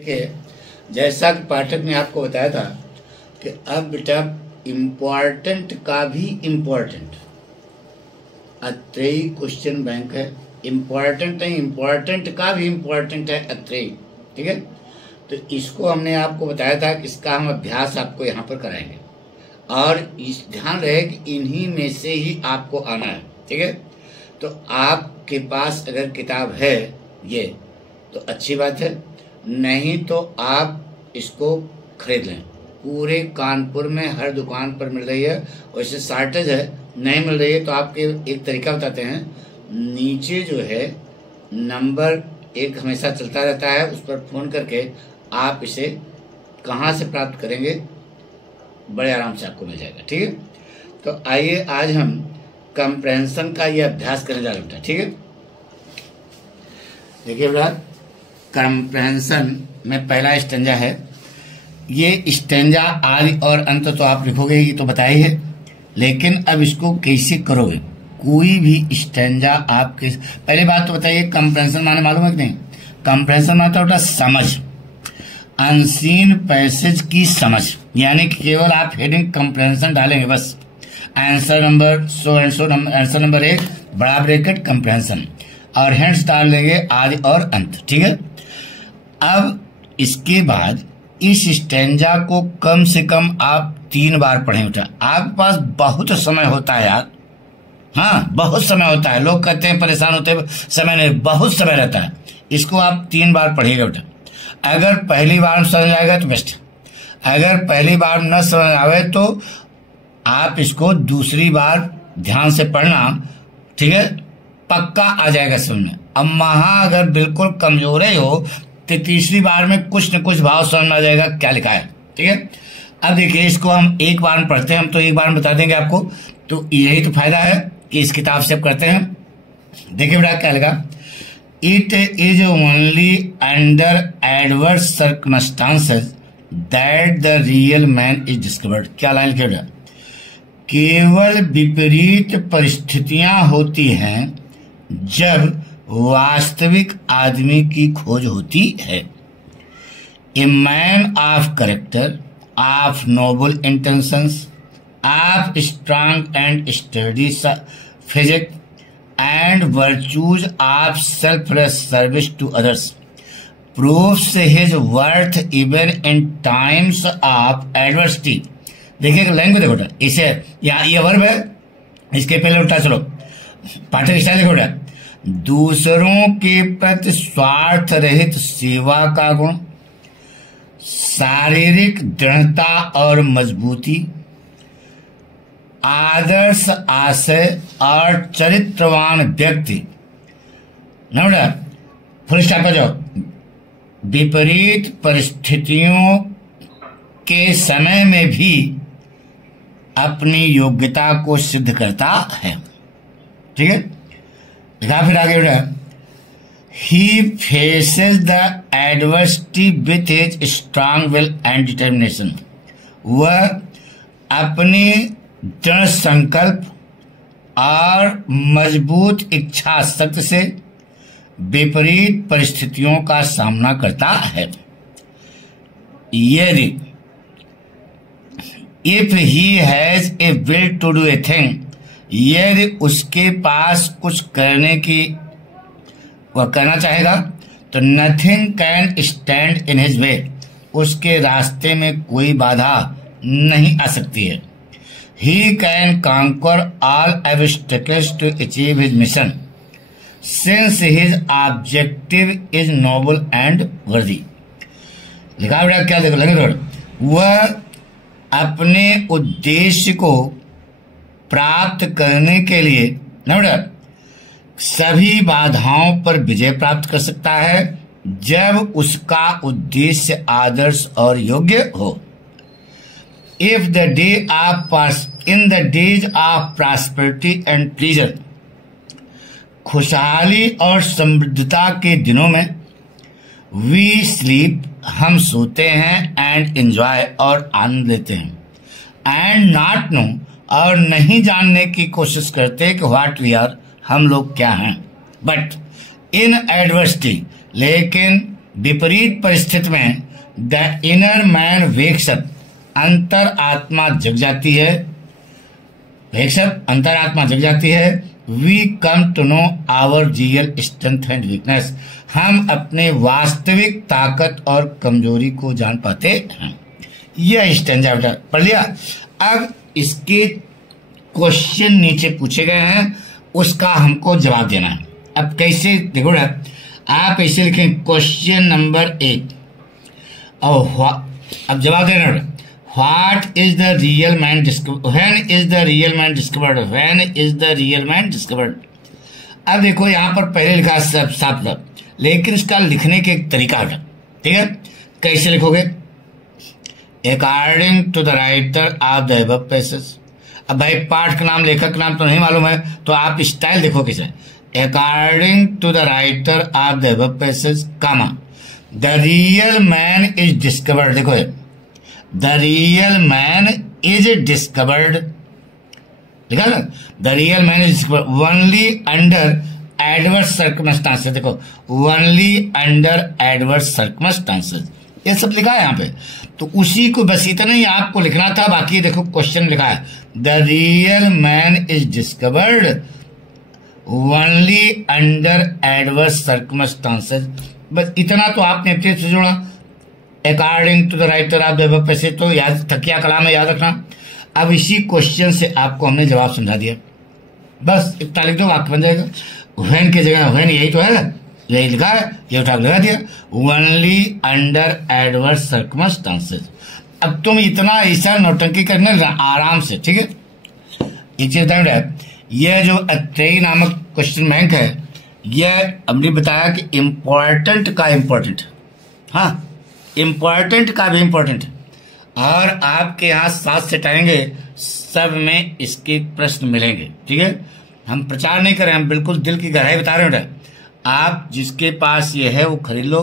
देखिए, जैसा कि पाठक ने आपको बताया था कि अब बेटा इम्पोर्टेंट का भी इम्पोर्टेंट अत्रेयी क्वेश्चन बैंक है। इम्पोर्टेंट नहीं, इम्पोर्टेंट का भी इम्पोर्टेंट है अत्रेयी। ठीक है, तो इसको हमने आपको बताया था कि इसका हम अभ्यास आपको यहाँ पर कराएंगे और इस ध्यान रहे कि इन्हीं में से ही आपको आना है। ठीक है, तो आपके पास अगर किताब है ये तो अच्छी बात है, नहीं तो आप इसको खरीद लें। पूरे कानपुर में हर दुकान पर मिल रही है, वैसे शॉर्टेज है, नहीं मिल रही है तो आपके एक तरीका बताते हैं। नीचे जो है नंबर एक हमेशा चलता रहता है, उस पर फ़ोन करके आप इसे कहाँ से प्राप्त करेंगे, बड़े आराम से आपको मिल जाएगा। ठीक है, तो आइए आज हम कंप्रेंशन का ये अभ्यास करने जा रहे हैं। ठीक है, देखिए बेटा, कंप्रेंशन में पहला स्टेंजा है। ये स्टेंजा आदि और अंत तो आप लिखोगे ये तो बताया ही है, लेकिन अब इसको कैसे करोगे। कोई भी स्टेंजा आपके, पहली बात तो बताइए कंप्रेंशन माने मालूम है कि नहीं। कंप्रेंशन माने बेटा समझ, अनसीन पैसेज की समझ, यानी कि केवल आप हेडिंग कंप्रेंशन डालेंगे बस। Answer number so and so, answer number 1 बड़ा ब्रैकेट कंप्रेंशन और हेंड्स डाल देंगे आदि और अंत। ठीक है, अब इसके बाद इस स्टेंजा को कम से कम आप 3 बार पढ़ें बेटा। आपके पास बहुत समय होता है यार, हाँ बहुत समय होता है। लोग कहते हैं परेशान होते हैं, समय नहीं, बहुत समय रहता है। इसको आप 3 बार पढ़िएगा बेटा। अगर पहली बार में समझ आएगा तो बेस्ट, अगर पहली बार न समझ आवे तो आप इसको दूसरी बार ध्यान से पढ़ना। ठीक है, पक्का आ जाएगा समझ में। अब महा अगर बिल्कुल कमजोर ही हो तो तीसरी बार में कुछ न कुछ भाव समझ में आ जाएगा क्या लिखा है। ठीक है, अब देखिए इसको हम एक बार में पढ़ते हैं, हम तो एक बार में बता देंगे आपको, तो यही तो फायदा है कि इस किताब से आप करते हैं। देखिए बेटा क्या लगा, it is only under adverse circumstances that the real man is discovered. क्या लाइन लिखे बेटा, केवल विपरीत परिस्थितियां होती हैं जब वास्तविक आदमी की खोज होती है। A man of character, of noble intentions, of strong and sturdy physique and virtues of selfless service to others proves his worth even in times of adversity. देखिए लैंग्वेज देखो बेटा, इसे यहाँ ये वर्ब है, इसके पहले उठा चलो पाठक स्टाइल देखो बेटा। दूसरों के प्रति स्वार्थ रहित सेवा का गुण, शारीरिक दृढ़ता और मजबूती, आदर्श आशय और चरित्रवान व्यक्ति। ना फुल स्टॉप पे जाओ। विपरीत परिस्थितियों के समय में भी अपनी योग्यता को सिद्ध करता है। ठीक है, लिखा फिर आगे उड़ा, he faces the adversity with his strong will and determination. वह अपनी दृढ़ संकल्प और मजबूत इच्छा शक्ति से विपरीत परिस्थितियों का सामना करता है। यदि if he has a will to do a thing, यदि उसके पास कुछ करने की वह करना चाहेगा तो nothing can stand in his way, उसके रास्ते में कोई बाधा नहीं आ सकती है। He can conquer all obstacles to achieve his mission since his objective is noble and worthy. लिखा बेटा क्या देखो लगे, वह अपने उद्देश्य को प्राप्त करने के लिए सभी बाधाओं पर विजय प्राप्त कर सकता है जब उसका उद्देश्य आदर्श और योग्य हो। If the day of in the days of prosperity and pleaser, खुशहाली और समृद्धता के दिनों में, वी स्लीप, हम सोते हैं, एंड एंजॉय और आनंद लेते हैं, एंड नॉट नो, और नहीं जानने की कोशिश करते कि व्हाट वी आर, हम लोग क्या हैं। बट इन एडवर्सिटी, लेकिन विपरीत परिस्थिति में the inner man wakes up, अंतर आत्मा जग जाती है, वेक्स अप अंतर आत्मा जग जाती है। We come to know our real strength and weakness, हम अपने वास्तविक ताकत और कमजोरी को जान पाते हैं। यह स्टेंजा पढ़ लिया। अब इसके क्वेश्चन नीचे पूछे गए हैं, उसका हमको जवाब देना है। अब कैसे देखो ना, आप ऐसे लिखें क्वेश्चन नंबर 1 और अब जवाब देना। What is the real man discovered, when is the real man discovered, when is the real man discovered. अब देखो यहाँ पर पहले लिखा सब साफ, लेकिन इसका लिखने के एक तरीका है, ठीक है। कैसे लिखोगे? According to the writer of the above passage. अब भाई पाठ का नाम, लेखक का नाम तो नहीं मालूम है, तो आप स्टाइल देखो कैसे। According to the writer of the above passage, comma, the real man is discovered. देखो the real man is discovered, लिखा ना, the real man is discovered only under adverse circumstances. देखो ओनली अंडर एडवर्स सर्कमस्टांसेस, ये सब लिखा है यहाँ पे। तो उसी को बस इतना ही आपको लिखना था। बाकी देखो क्वेश्चन लिखा है the real man is discovered only under adverse circumstances. बस इतना तो आपने अच्छे से जोड़ा। According to the writer of the above passage, तो याद तकिया कलाम में याद रखना। अब इसी क्वेश्चन से आपको हमने जवाब समझा दिया। बस इतना लिख दो, वाक्य बन जाएगा। व्हेन की जगह व्हेन यही तो है, यही लिखा है, ये उठा लगा दिया। Only under adverse circumstances. अब तुम इतना ऐसा नौटंकी करने आराम से, ठीक है। एक चीज है, यह जो अत्रेयी नामक क्वेश्चन बैंक है, यह हमने बताया कि इम्पोर्टेंट का इम्पोर्टेंट, हाँ इम्पोर्टेंट का भी इम्पोर्टेंट, और आपके यहाँ 7 सेट आएंगे, सब में इसके प्रश्न मिलेंगे, ठीक है। हम प्रचार नहीं कर रहे हैं, हम बिल्कुल दिल की गहराई बता रहे हैं। आप जिसके पास ये है वो खरीद लो।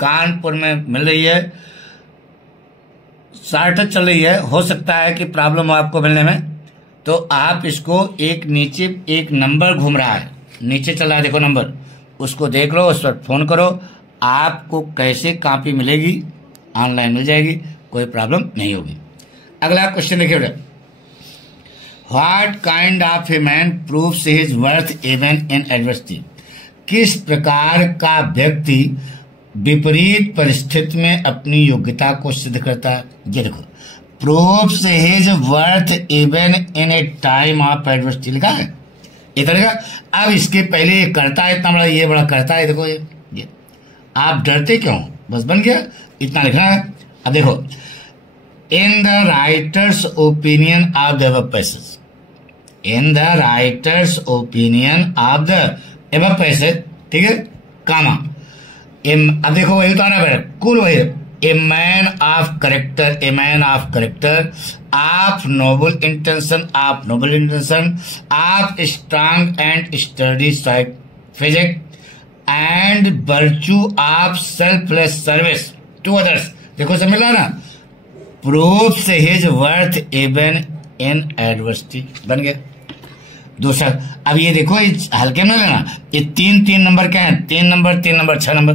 कानपुर में मिल रही है, शॉर्टेज चल रही है, हो सकता है कि प्रॉब्लम हो आपको मिलने में, तो आप इसको एक नीचे एक नंबर घूम रहा है, नीचे चल रहा है, देखो नंबर, उसको देख लो, उस पर फोन करो, आपको कैसे कॉपी मिलेगी, ऑनलाइन मिल जाएगी, कोई प्रॉब्लम नहीं होगी। अगला क्वेश्चन देखिए, what kind of a man proves his worth even in adversity. किस प्रकार का व्यक्ति विपरीत परिस्थिति में अपनी योग्यता को सिद्ध करता है। ये देखो, proves his worth even in A time of adversity लिखा है, इधर का। अब इसके पहले ये करता है, इतना बड़ा, ये बड़ा करता है, देखो ये आप डरते क्यों, बस बन गया, इतना लिखना है। अब देखो, in the writers opinion of the above passage, in the writers opinion of the above passage, ठीक है, कामा, अब देखो वही तो आना पड़ेगा, कुल वही, a man of character, a man of character, of noble intention, of noble intention, of strong and sturdy physique and virtue of selfless service to others. देखो सब मिला ना, proves his worth even in adversity, बन गया। दूसरा, अब ये देखो, हल्के में लेना, ये 3 नंबर क्या है, 3 नंबर 3 नंबर 6 नंबर,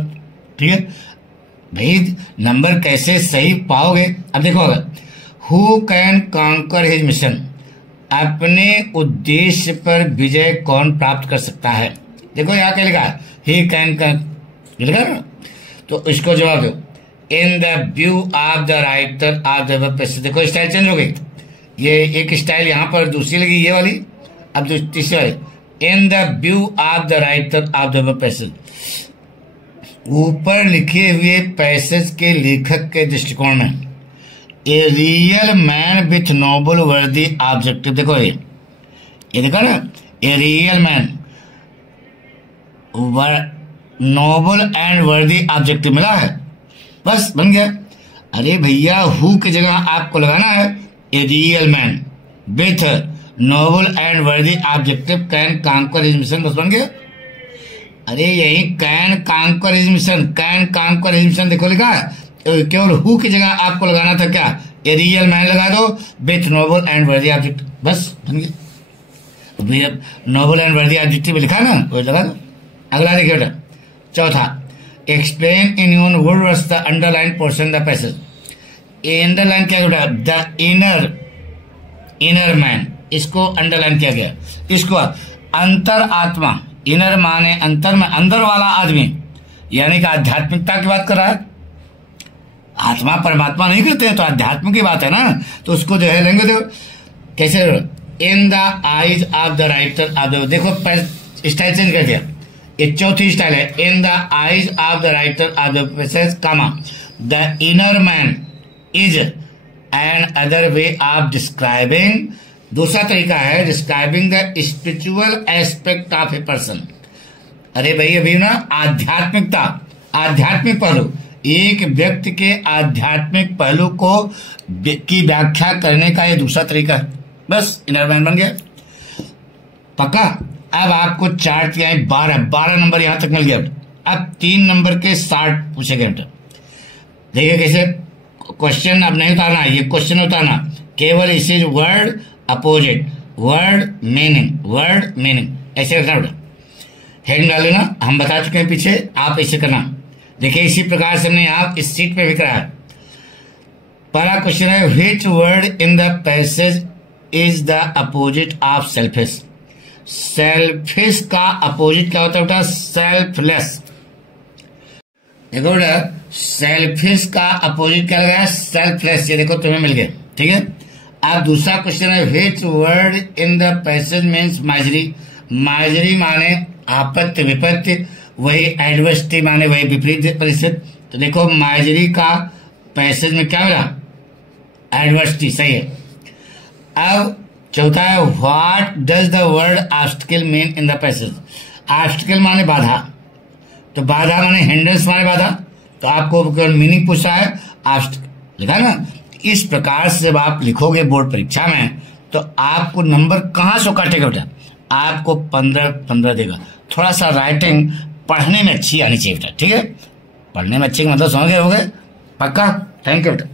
ठीक है भाई। नंबर कैसे सही पाओगे? अब देखो, अगर who can conquer his mission, अपने उद्देश्य पर विजय कौन प्राप्त कर सकता है। देखो यहाँ क्या लिखा है, ही कैन लिखा ना, तो इसको जवाब दो, इन the view of the writer of the above passage. देखो स्टाइल चेंज हो गई, ये एक स्टाइल यहाँ पर दूसरी लगी, ये वाली, अब जो तीसरी वाली, in the view of the writer of the above passage, ऊपर लिखे हुए पैसेज के लेखक के दृष्टिकोण में, a real man with noble worthy objective. देखो ये देखो ना, a real man noble and worthy objective मिला है, बस बन गया। अरे भैया, हु की जगह आपको लगाना है a real man with noble and worthy objective can conquer his mission, बस बन गया। अरे यही can conquer his mission, can conquer his mission देखो लिखा है, केवल हु की जगह आपको लगाना था क्या, ए रियल मैन लगा दो with noble and worthy objective, बस बन गया। नोबल एंड वर्दी ऑब्जेक्टिव लिखा ना, वो लगा दो। अगला देखिए बेटा, चौथा, explain in your words the underline portion the passage. ये अंडरलाइन क्या बेटा, द इनर मैन, इसको अंडरलाइन किया गया। इसको अंतर आत्मा, इनर माने अंतर में अंदर वाला आदमी, यानी कि आध्यात्मिकता की बात कर रहा है। आत्मा परमात्मा नहीं कहते हैं तो अध्यात्म की बात है ना, तो उसको जो है लेंगे। देखो कैसे, in the eyes of the writer of the, देखो स्टाइल चेंज कर दिया, ये चौथी स्टाइल है। In the eyes of the writer of the passage comma the inner man is another way of describing, दूसरा तरीका है describing the spiritual aspect of a person. अरे भाई अभी ना आध्यात्मिकता, आध्यात्मिक पहलू, एक व्यक्ति के आध्यात्मिक पहलू को की व्याख्या करने का ये दूसरा तरीका है। बस इनर मैन बन गया, पक्का। अब आपको चार्ट दिया 12 नंबर यहां तक मिल गया। अब 3 नंबर के 60 पूछेंगे। देखिए कैसे क्वेश्चन अब नहीं उतारना, ये क्वेश्चन उतारना केवल इसे वर्ड अपोजिट, वर्ड मीनिंग ऐसे करना बेटा। हेड डाल लेना, हम बता चुके हैं पीछे, आप ऐसे करना। देखिए इसी प्रकार से हमने यहाँ इस सीट पे भी कराया। पहला क्वेश्चन है which word in the passage is the opposite of selfish. Selfish का अपोजिट क्या होता है बेटा, सेल्फलेस। देखो बेटा सेल्फिश का अपोजिट क्या लगा, सेल्फलेस। ये देखो तुम्हें मिल गया, ठीक है। अब दूसरा क्वेश्चन है which word in the passage means misery. Misery माने आपत्ति विपत्ति, वही एडवर्सिटी माने वही विपरीत परिस्थिति। तो देखो माजरी का पैसेज में क्या मिला, एडवर्सिटी, सही है। अब चौथा है what does the word obstacle mean in the passage. Obstacle माने बाधा, तो बाधा माने हिंड्रेंस माने बाधा, तो आपको मीनिंग पूछा है ऑब्स्टिकल, लिखा ना। इस प्रकार से जब आप लिखोगे बोर्ड परीक्षा में तो आपको नंबर कहां से काटेगा बेटा, आपको 15 देगा। थोड़ा सा राइटिंग पढ़ने में अच्छी आनी चाहिए बेटा, ठीक है। पढ़ने में अच्छी मतलब समझ गए होगे, पक्का। थैंक यू बेटा।